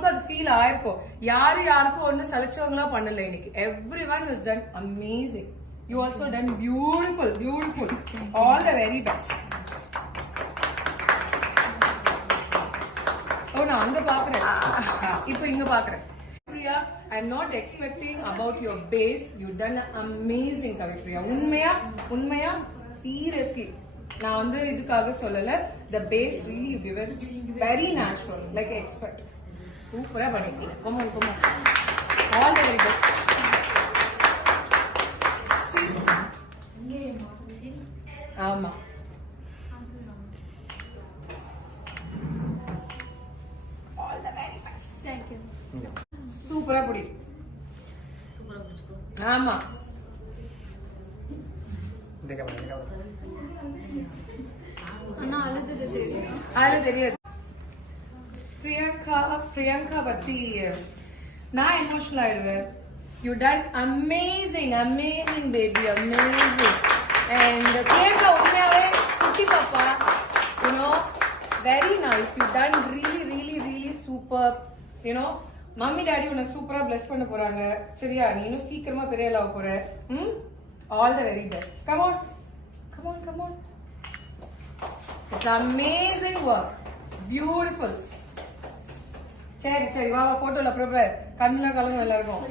ஒவ்வொருத்தவங்களுக்கும் அது ஃபீல் ஆயிருக்கும். யாருக்கும் ஒண்ணு சலிச்சவங்களா பண்ணல இன்னைக்கு. everyone has done amazing. You also done beautiful. All the very best. ஓ நான் அங்க பாக்குறேன், இப்போ இங்க பாக்குறேன். Kavipriya, I'm not expecting about your base. You done amazing, Kavipriya. உண்மையா seriously நான் வந்து இதுக்காக சொல்லல. The base really you given very natural like I expect. சூப்பரா பண்ணிட்டீங்க. Come on. All the very best. ஆமா all the very best. Thank you. சூப்பரா புடி. ஆமா அண்ணா அழுது தெரியாது. பிரியங்கா பத்தி நான் எமோஷனல் ஆயிடுவேன். You done amazing baby, amazing. And Priyanka உண்மையாவே குட்டி பாப்பா, you know, very nice. You done really super. You know, mummy daddy உன்னை சூப்பரா bless பண்ண போறாங்க. சரியா, நீ இன்னும் சீக்கிரமா பெரிய ஆளா போற. All the very best. Come on. It's amazing work. Beautiful. சரி வா போட்டோல ப்ரிப்பேர். கண்ணுல கலங்க எல்லாருக்கும்.